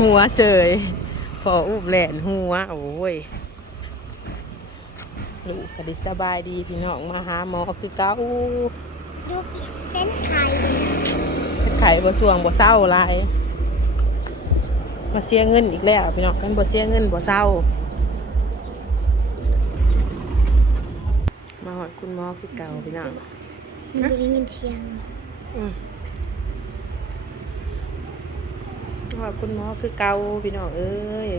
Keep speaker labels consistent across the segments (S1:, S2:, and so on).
S1: หัวเฉยพออุบแหลนหัว โอ้ยลูกก็ดิสบายดีพี่น้องมาหาหมอคือเก้า
S2: ดูกเป็นไข่
S1: ไข่บ่สวงบ่เศร้าหลายมาเสียเงินอีกแล้วพี่น้องกันบ่เสียเงินบ่เศร้า มาหอดคุณหมอคือเก่าพี่น้อง
S2: มันดูได้ยินเสียง
S1: อืม ว่าคุณหมอคือเกาพี่น้องเอ้ย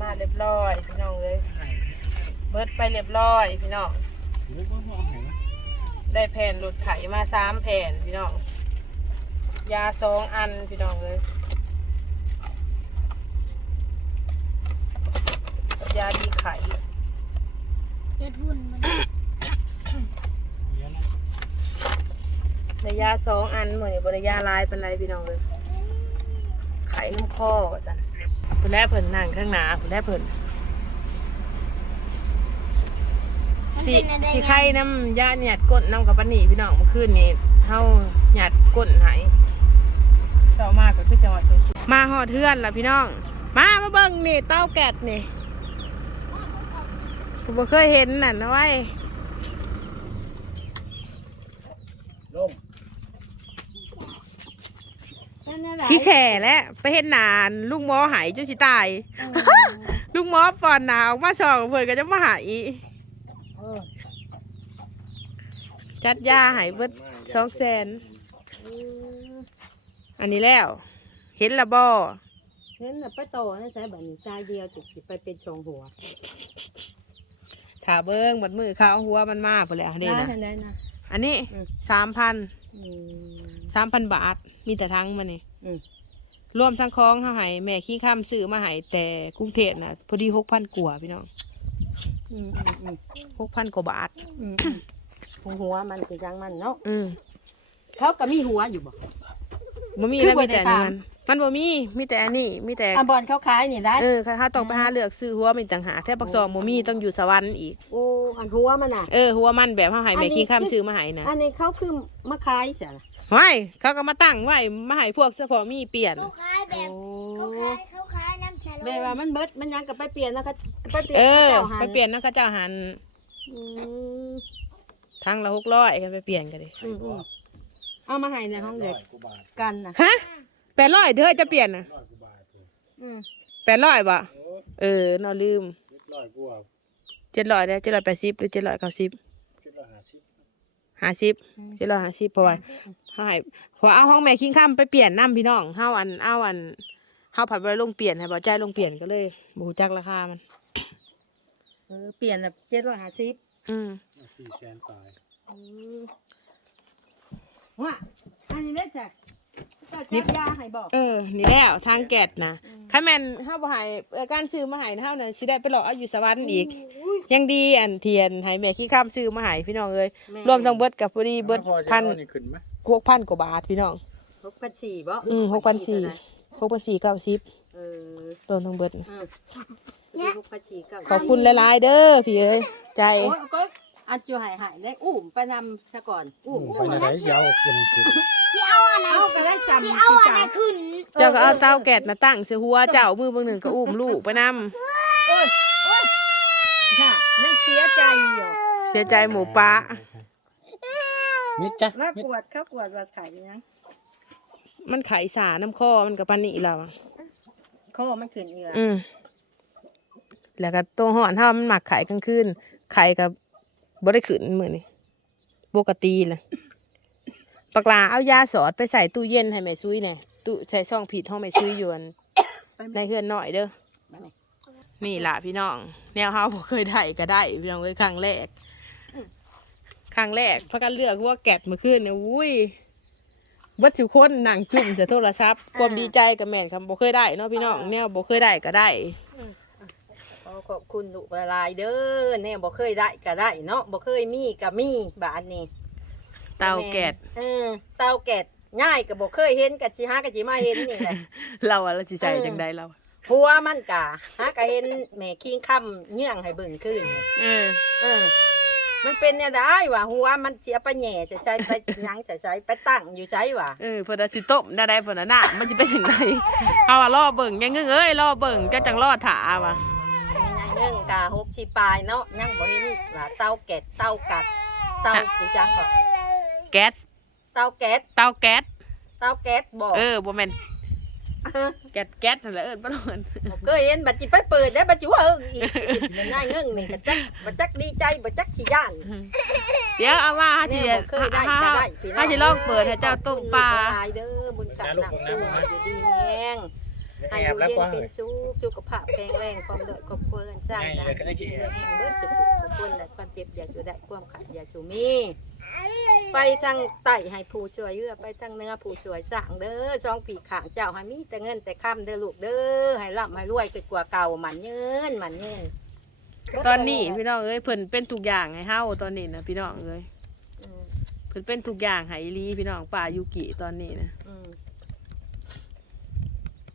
S1: มาเรียบร้อยพี่น้องเอ้ยเบิดไปเรียบร้อยพี่น้องได้แผ่นหลุดไขมาสามแผ่นพี่น้องยาสองอันพี่น้องเลยยาดีไข่
S2: เลือดวุ่นมัน
S1: ในยาสองอันเหมือนบริยาลายเป็นไรพี่น้องเลยไข่น้ำข้อว่าสันเพิ่นแลเพิ่นนั่งข้างหน้าเพิ่นแลเพิ่นสีสีไข่น้ำยาหยาดก้นน้ำกับปนนีพี่น้องเมื่อคืนนี้เท่าหยาดก้นหายเศร้ามากก็คือจังหวัดสงขลามาหอดเทือนล่ะพี่น้อง มามาเบิ่งนี่เต้าแกดนี่ผมเคยเห็นน่ะนะไว้ย
S3: ล่ม
S1: ชี้แฉแล้วไปเห็นหนานลูกหมอหายจนสิตายลูกหมอปอนหนาวมาสองเพื่อนก็จะมาหาย
S3: เออ
S1: จัดยาหายเบิดสองแสนอันนี้แล้ว เห็นละบ่
S4: เห็นน่ะไปโตนะใช้แบบนี้ชายเดียวจุกสิไปเป็นชงหัว
S1: ถาเบิ้งบัดมือเขาเอาหัวมันมาไปแล้วนี่
S4: ได้
S1: นะ
S4: เห็นได้นะ
S1: อันนี้
S4: อืม
S1: สามพัน
S4: อืม
S1: สามพันบาท มีแต่ทั้งมันนี่
S4: อืม
S1: รวมสังคองเขาใหายแม่ขี้ข้ามซื้อมาใหายแต่กรุงเทพน่ะ พอดีหกพันกว่าพี่น้อง
S4: อืมอืมอืม
S1: หกพันกว่าบาท
S4: อืมอืมหัวมันคือจังมันเนาะ
S1: อืม
S4: เขาก็มีหัวอยู่บ่
S1: บ่มี
S4: คือ
S1: แล้ว
S4: บ่
S1: มี
S4: ได้
S1: แต่อันนี้
S4: ตาม
S1: มันมันบ่มีมีแต่อันนี้มีแต่
S4: อะบอลเขาขายนี่ได้
S1: เออถ้าต้องไปหาเลือกซื้อหัวมันต่างหากแท้ปักซองบ่มีต้องอยู่สวรรค์อีก
S4: โอ้อันหัวมันน่ะ
S1: เออหัวมันแบบเฮาให้
S4: อัน
S1: แม่
S4: นี้
S1: คิงข้าม
S4: คือ
S1: ซื้อมาให้นะ
S4: อันนี้เขาคือมาขายใช่ไหม
S1: ไว้เขาก็มาตั้งไว้มาให้พวกเฉพาะมีเปลี่ยน
S2: เขาคล้ายแบบเขาคล้ายเขาคล้ายน้ำชาโล
S4: แบบว่ามันเบิดมันยังก็ไปเปลี่ยนนะก็ไปเปลี่ยน
S1: เออ
S4: เจ้าหัน
S1: ไปเปลี่ยนนะเขาเจ้าหัน
S4: อืม
S1: ทั้งละ600กันไปเปลี่ยนกันดิ
S4: อืมอืมเอามาให้ในห้องเด็ก
S3: กูบาท
S4: กันนะ
S1: ฮะ800เด้อจะเปลี่ยนน่ะ
S3: ร้อยกูบาทเลย
S4: อืม
S1: 800บ่
S3: โอ้
S1: เออเนาะลืม
S3: เจ็ดร้อยกูอะ
S1: 700เด้อ780หรือ790
S3: เจ็ดร้อยห้าสิบ
S1: 50 750เพราะว่าเฮา ให้เพราะเอาห้องแม่คิงข้ามไปเปลี่ยนนํพี่น้องเฮาอันเอาอันเฮาผัดบ่ได้ลงเปลี่ยนให้บ่จ่ายลงเปลี่ยนก็เลยบ่ฮู้จักราคามัน
S4: เออเปลี่ยนแบบเจ็ดร้อยห้าสิบ
S1: อืม
S3: สี่แสนตาย
S4: ว่าอันนี้เนี่ยจ้ะเจ้าจับยาให้บอก
S1: เออ นี่แล้วทางแกดนะถ้าแม่นเฮาบ่ให้เอ่อการซื้อมาให้เฮาน่ะสิได้ไปหลอกเอาอยู่สวรรค์อีก ยังดีอันเทียนให้แม่ขี้ข้ามซื้อมาให้พี่น้องเอ้ย
S4: แม่
S1: รวมทั้งเบิดกับพอดีเบิด
S3: พอจะ
S1: พัน
S3: เอานี่ขึ้นไหม
S1: หกพันกว่าบาทพี่น้อง
S4: หกพันสี่บ่
S1: อืมหกพันสี่หกพันสี่เก้าสิบ
S4: เออ
S1: รวมทั้งเบิด
S4: อืมหกพันสี่เก้า
S1: ขอบคุณหลายๆเด้อพี่เอ้ยใจ
S4: โอ้ยก็อันจูหายหายได้อุ้มไปนำซะก่อนอุ้ม
S3: ไปไหนยาวเป็นขึ้น
S2: ที่เอาอันนั้น
S4: เอาก็ได้จำ
S2: ที่
S4: ที่
S2: เอาอัน
S4: จำ
S2: นั้นขึ้น
S1: เจ้าก็เอาเต้าแกดมาตั้งเสียหัวเจ้ามือเบางหนึ่งก็อุ้มลูกไปนำ
S4: โอ้ยโอ้ย ค่ะยังเสียใจอยู่
S1: เสียใจหมูปะ
S3: มิดจ้ะ
S4: แล้ว
S3: มิด
S4: กวดเขากวดว่าไข่ยัง
S1: มันไขสาน้ำคอมันกับปานนี่แล้วอะ
S4: เขามันขึ้นอีกแล้ว
S1: อืมแล้วก็ตัวห่อนถ้ามันหมักไข่กลางคืนไข่กับบได้ขึ้นมือนี่ปกติแหละปากลาเอายาสอดไปใส่ตู้เย็นให้แม่ซุยเนี่ยตู้ใส่ช่องผิดห้องแม่ซุยอยวนในเฮือนหน่อยเด้อนี่ ล่ะพี่น้อง แนวเฮาบ่เคยได้ก็ได้พี่น้องเอ้ยครั้งแรก ครั้งแรกพากันเลือกว่าแกะเมื่อคืนเนี่ยอุ้ยเบัดสิคนนั่งจุ่มจะโทรศัพท์ความดีใจกับแม่นคำบ่เคยได้เนาะพี่น้องแนวบ่เคยได้ก็ได้
S4: ขอขอบคุณลูกละลายเด้อแน่บ่เคยได้ก็ได้เนาะบ่เคยมีก็มีบาดนี้
S1: เตาแกด
S4: เออเตาแกดง่ายก็บ่เคยเห็นก็สิหาก็สิมาเห็นนี่แหละ
S1: เราอะเราสิใจ
S4: เออ
S1: จังใดเรา
S4: ผัวมันกะหาก็เห็นแม่คิงค่ำเนื่องให้เบิ่งขึ้น
S1: เออ
S4: เออ มันเป็นเนี่ยได้ว่ะหัวมันเสียไปแหน่จะใช้ไปหยังจะใช้ไปตั้งอยู่ใช้ว่ะ
S1: เออเพิ่นน่ะสิต้มได้ได้เพิ่นน่ะน่ะมันสิเป็นจังไดเอาว่ารอเบิ่งยังเงงเอ้ยรอเบิ่งจักจังรอถาว่ะ
S4: มีหยังเรื่องกาหกชีปลายเนาะยังบ่เห็นว่าเตาแก๊สเตากัด เตาสิจังก็
S1: แก๊ส
S4: เตาแก๊ส
S1: เตาแก๊ส
S4: เตาแก๊สบ่
S1: เออบ่แม่น แก๊สแก๊สนั่นแหละเอิ้นบ่โดน
S4: บ่เคยเห็นบัดจิไปเปิดได้บัดจิว่าเอออีกนายเงิ่งนี่ก็จักบ่จักดีใจบ่จักสิย่าน
S1: เดี๋ยวเอาว่าสิ
S4: แน่บ่เคยได้ก็ได้พี่น้
S1: ถ้าสิลองเปิดให้เจ้าต้มปลา
S4: ขอบคุณลูกหลายเด้อบุญกับหนักสู้อยู่ดีแมง
S3: แอ
S4: อายุ
S3: บแล้ว
S4: เย็
S3: กว่าน
S4: เป็นสุขสุขภาพแข็งแรงความเดือดความควรสร้างการดีแห่งเบิดสุขสุขคนและความเจ็บอย่าชูได้ความขัดอย่าชูมี ไปทางใต้ให้ผู้ช่วยเอื้อไปทางเหนื้อผู้ช่วยสร้างเด้อช่องปีขางเจ้าให้มีแต่เงินแต่ค่ำเด้อลูกเด้อให้ร่ำให้รวยเกิดกว่าเก่าหมันเงินหมันเงิน
S1: ตอนนี้พี่น้องเอ้ยเพิ่นเป็นทุกอย่างให้เฮาตอนนี้นะพี่น้องเอ้ย
S4: อืม
S1: เพิ่นเป็นทุกอย่างให้อีหลีพี่น้องป้ายูกิตอนนี้นะ
S4: อืม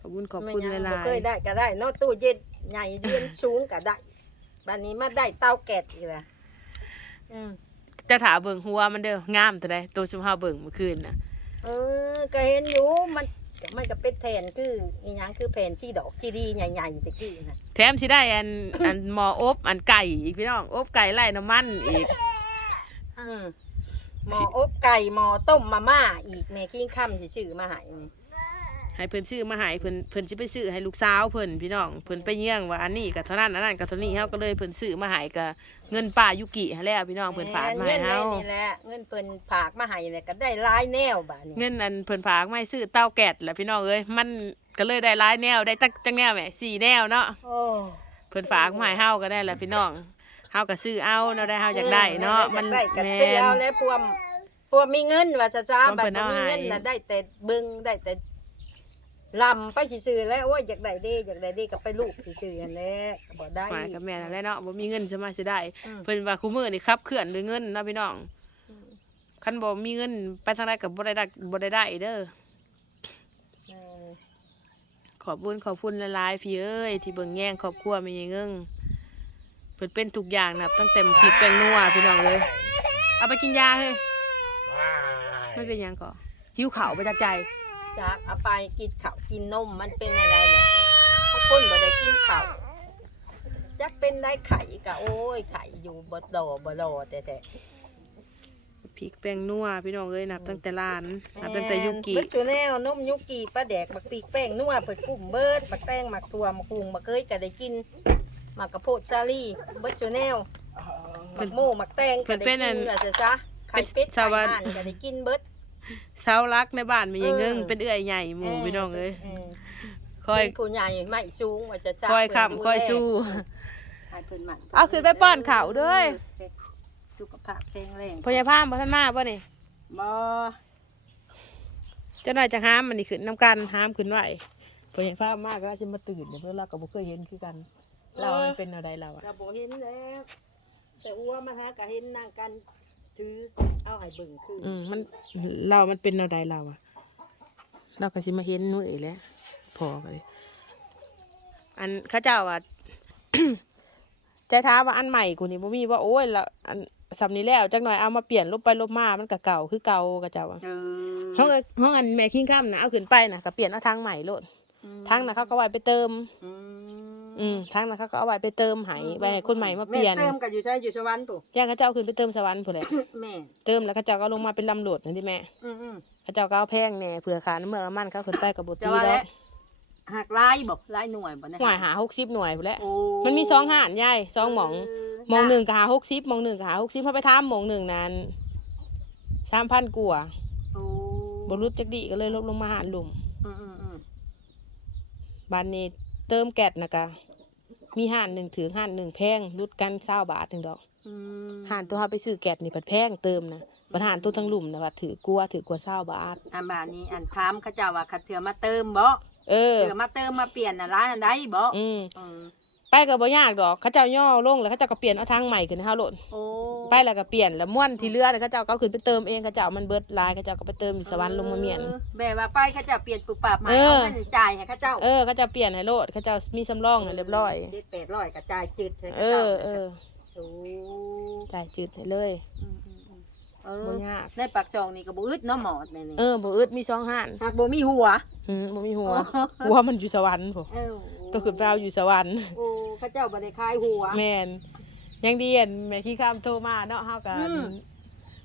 S1: ขอบคุณขอบ
S4: ไม่
S1: คุณ
S4: ยัง
S1: ห
S4: บ่
S1: ลาย
S4: เคยได้ก็ได้เนอกตู้เย็นใหญ่เดือนสูงก็ได้บัดนี้มาได้เตาแก๊สอีกแล้วอืม
S1: ๆ จะถามเบิ่งหัวมันเด้องามแต่ใดตัวซุมเฮาเบิ่งเมื่อคืนน่ะ
S4: เออ ก็เห็นอยู่มันมันก็เป็นแทนคืออีหยังคือแผ่นที่ดอกที่ดีใหญ่ๆตะกี้นะ
S1: แถมสิได้อัน อันหมออบอันไก่อีกพี่น้องอบไก่ไล่น้ำมันอีก
S4: อืมหมออบไก่หมอต้มมาม่าอีกแม่กิ้งค่ำสิชื่อมาให้นี่
S1: ให้เพิ่นซื้อมาให้เพิ่นเพิ่นสิไปซื้อให้ลูกสาวเพิ่นพี่น้องเพิ่นไปเยี่ยงว่าอันนี้ก็เท่านั้นอันนั้นก็เท่านี้เฮาก็เลยเพิ่นซื้อมาให้ก็เงินป้ายุกิหั้นแหล้วพี่น้องเพิ่นฝากมา
S4: เงิ
S1: ให้
S4: นใน
S1: เฮา
S4: นี่แหละเงินเพิ่นฝากมาให้เนี่ยก็ได้หลายแนวบาดนี้
S1: เงินอันเพิ่นฝากมาให้ซื้อเต้าแก๊สแหละพี่น้องเอ้ยมันก็เลยได้หลายแนวได้จักจังแนวแหมสี่แนวเนาะ
S4: โอ้
S1: เพิ่นฝากมาให้เฮาก็ได้แหละพี่น้องเฮาก็ซื้อเอาเนาะได้เฮาอยากได้เนาะมัน
S4: ได้ก็
S1: แม่
S4: ซื้อเอาแล้วพวมพวมมีเงินว่าซะจ้า
S1: พวม
S4: บัด
S1: เพิ่น
S4: บ่
S1: เอา
S4: มีเงิน
S1: ให้
S4: น่ะได้แต่เบิ่งได้แต่ ลำไปซื่อๆแล้วโอ้ยอยากได้เด้อยากได้เด้ก็ไปลูกซื่อๆนั่นแหละก็บ่ได้
S1: หมายกับแม่นั่นแหละเนาะบ่มีเงินสมาสิได้
S4: อืม
S1: เพิ่นว่าคู่มือนี่ครับเคลื่อนด้วยเงินเนาะพี่น้องคันบ่มีเงินไปทางใดก็บ่ได้ได้บ่ได้ได้เด้อ
S4: เออ
S1: ขอบคุณขอบคุณหลายๆพี่เอ้ยที่เบิ่งแย่งครอบครัวแม่ยังเงิงเพิ่นเป็นทุกอย่างนะครับตั้งแต่พริกแป้งนัวพี่น้องเลยเอาไปกินยาเฮ้ยไม่เป็นหยังก่อหิวข้าวไปจากใจ
S4: จากเอาไปกินข้าวกินนมมันเป็นอะไรเนี่ยทุกคนบ่ได้กินข้าวจักเป็นได้ไข่กะโอ้ยไข่อยู่บ่ดอบ่รอแต่แต่
S1: พริกแป้งนัวพี่น้องเอ้ยนับตั้งแต่ร้านนับตั้งแต่ยุกิ
S4: เบิดชูแนวนมยุกิปลาแดกบักปีกแป้งนัวเปิดกุ้มเบิดบักแป้งหมักตัวหมักพุงบักเคยก็ได้กินหมักกระโพดซาลี่เบิดชูแนวหมักโม่หมักแตงก็ได้กินว่าจะซะไข่เป็ดไข่ห่านก็ได้กินเบิด
S1: เสารักในบ้านแม่ยังเงิง
S4: เออ
S1: เป็นเอื้อยใหญ่หมู่พี่น้องเอ้ย
S4: ม
S1: คอย
S4: เป็นผู้ใหญ่ไม่สูงว่าจะจ้า
S1: คอย
S4: เพิ่น
S1: ค้ำคอยสู้
S4: ให้เพิ่นหมั่น
S1: เอาขึ้นไปป้อนข้าวเด้อ
S4: สุขภาพแข็งแรง
S1: พยาพามบ่ทันมาบ่นี่
S4: บ่
S1: เจ้าหน่อยจะห้ามมันนี่ขึ้นน้ำกันห้ามขึ้นไหวพยาพามมากก็จะมาตื่นเดี๋ยวเราก็บ่เคยเห็นคือกัน เรามันเป็นอะไรเราอะ
S4: ก็บ่เห็นแล้วแต่อัวมาหาก็เห็นนั่งกัน ถือเอาให้เบิ่งคือ
S1: อืมมันเรามันเป็นอะไรเราอะเราก็สิมาเห็นนู่นอีกแหล้วพอกันเลยอันเข้าเจ้าว่า ใจท้ามว่าอันใหม่กูนี่บ่มีว่าโอ้ยละอันสำนี้แล้วจักหน่อยเอามาเปลี่ยนลบไปลบมามันก็เก่าคือเก่าก็เจ้าว่า
S4: เออ
S1: ห้องเอ้ยห้องอันแม่คิงข้ามนะเอาขึ้นไปนะก็เปลี่ยนเอาทางใหม่โลดทางนะเขาก็เอาไว้ไปเติม
S4: อืม
S1: อืมทางนะเขาก็เอาไว้ไปเติมให้ไว้ให้คนใหม่มาเปลี่ยน
S4: แเติมก็อยู่ใช่อยู่สวรรค์ปู่
S1: ย่างเขาเจ้าขึ้นไปเติมสวรรค์พุ่นแหละ
S4: แม่
S1: เติมแล้วเขาเจ้าก็ลงมาเป็นลำโหลดนั่นที่แม่
S4: อืมอืม
S1: เขาเจ้าก็เอาแพงแหน่เผื่อขาน้ำเมืองน้ำมันเขาขึ้นไปกับบ
S4: จะ
S1: ตี
S4: ว่า
S1: แล้
S4: แล้ววหักลายบอกลายหน่วยบ่เนี่ย
S1: หน่วยหาหกสิบหน่วยพุ่นแหละ
S4: โอ้
S1: มันมีสองหานใหญ่สองหมอง
S4: เห
S1: มองหนึ่งก็หาหกสิบหมองหนึ่งก็หาหกสิบเขาไปทามหมองหนึ่งนั้นสามพันกว่า
S4: โอ้
S1: บรุษจักดีก็เลยลดลงมาหารหลุม
S4: อืมอืมอืม
S1: บานนี้ เติมแก๊สนะกะมีห่านหนึ่งถือห่านหนึ่งแพงรุดกันเศร้าบาทหนึ่งดอก
S4: อืม
S1: ห่านตัวเขาไปซื้อแก๊สนี่ผัดแพงเติมนะปัญหานตัวทั้งหลุมนะว่าถือกลัวถือกลัวเศร้าบาท
S4: อันบาดนี้อันถามเขาเจ้าว่าเขาเถื่อมาเติมบ่
S1: เออ
S4: เถื่อมาเติมมาเปลี่ยนน่ะร้านอันใดบ่
S1: อืม
S4: อืม
S1: ไปก็บ่ยากดอกเขาเจ้าย่อลงแล้วเขาเจ้าก็เปลี่ยนเอาทางใหม่ขึ้นให้เฮาโลด
S4: โอ้
S1: ไปแล้วก็เปลี่ยนแล้วม้วนที่เรือเนี่ยเขาเจ้าก็เอาขึ้นไปเติมเองเขาเจ้ามันเบิดหลายเขาเจ้าก็ไปเติมอยู่สวรรค์ลงมาเมียน
S4: ออแบบว่าไปเขาเจ้าเปลี่ยนปุบปับใหม่
S1: เออ
S4: เอาเงินจ่ายให้เขาเจ้า
S1: เออเขาเจ้าเปลี่ยนให้โลดเขาเจ้ามีสำรองให้เรียบร้อย
S4: เจ็ดแปดร้อยกระจายจืดให้
S1: เอ
S4: เขาเจ้า
S1: อเออ
S4: โอ้
S1: จ่ายจืดให้เลย
S4: อืมอืมอืมเอ
S1: บ่
S4: อยา
S1: ก
S4: ในปากช่องนี่ก็บ่อึดเนาะหมอดนี่นี่
S1: เออบ่อึดมีสองหัน
S4: หากบ่มีหัว
S1: อืมบ่มีหัว
S4: โอ้
S1: หัวมันอยู่สวรรค์พุ่น
S4: เอ้า
S1: ตัวขึ้นไปเอาอยู่สวรรค์
S4: โอ้ เขาเจ้าบ่ได้คายหัว
S1: แม่นยังดีอันแม่ขี้ข้ามโทรมาเนาะเฮาก็
S4: อืม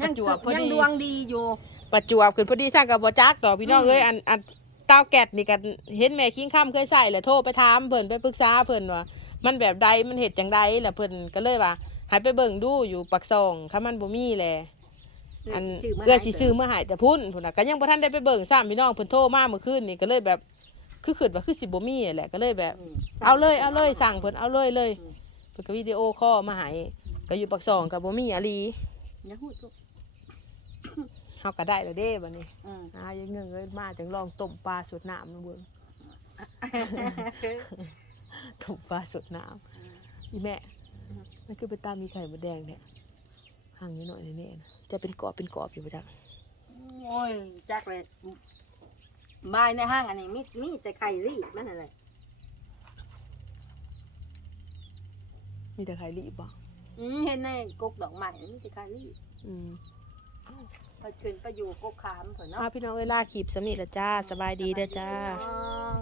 S1: ป
S4: ยั
S1: ระ
S4: ง
S1: จว
S4: สุ
S1: บพอดี
S4: ยังดวงดีอยู่
S1: ประจวบขึ้นพอดีสร้างกับบ่จักดอกพี่น้อง
S4: อืม
S1: เอ้ยอันอันเต้าแก๊สนี่ก็เห็นแม่คิงค่ำเคยใส่แหละโทรไปถามเพิ่นไปปรึกษาเพิ่นว่ามันแบบใดมันเฮ็ดจังใดแหละเพิ่นก็เลยว่าให้ไปเบิ่งดูอยู่ปักซองถ้ามันบ่มีแหละ อัน
S4: ชื่มา
S1: เอื้อสิซื้อมาให้แต่พุ่นพุ่นน่ะก็ยังบ่ทันได้ไปเบิ่งซ้ำพี่น้องเพิ่นโทรมาเมื่อคืนนี่ก็เลยแบบ คือคิดว่าคือสิบ่มีแหละก็เลยแบบ
S4: อืม
S1: เอาเลยเอาเลยสั่งเพิ่นเอาเลยเลย
S4: อืม
S1: เพิ่นก็วิดีโอคอลมาให้ก็อยู่ปักซองก็บ่มีอะลี
S4: อย่าพูดลูก
S1: เฮาก็ได้แล้วเด้บัดนี้
S4: อืม
S1: อายังเงินเลยมาจังลองต้มปลาสดน้ำนะเบิ่งต้มปลาสดน้ำอีแม่มันคือไปตามมีไข่มดแดงเนี่ยห่างนิดหน่อยนี่นะจะเป็นกรอบเป็นกรอบอยู่ประจัก
S4: โอ้ยจักเลย บายในห้างอันนี้มีมีแต่ไข่รีบมันอะไร
S1: มีแต่ไข่รีบบ่
S4: อืมเห็นในกกดอกไม้มีแต่ไข่รีบ
S1: อืม
S4: พอขึ้นไปอยู่กกขามเถอะเนาะ
S1: อ้าวพี่น้องเอ้ยลาขีบสำนีละจ้า สบายดีเด้อจ้า
S4: น้อง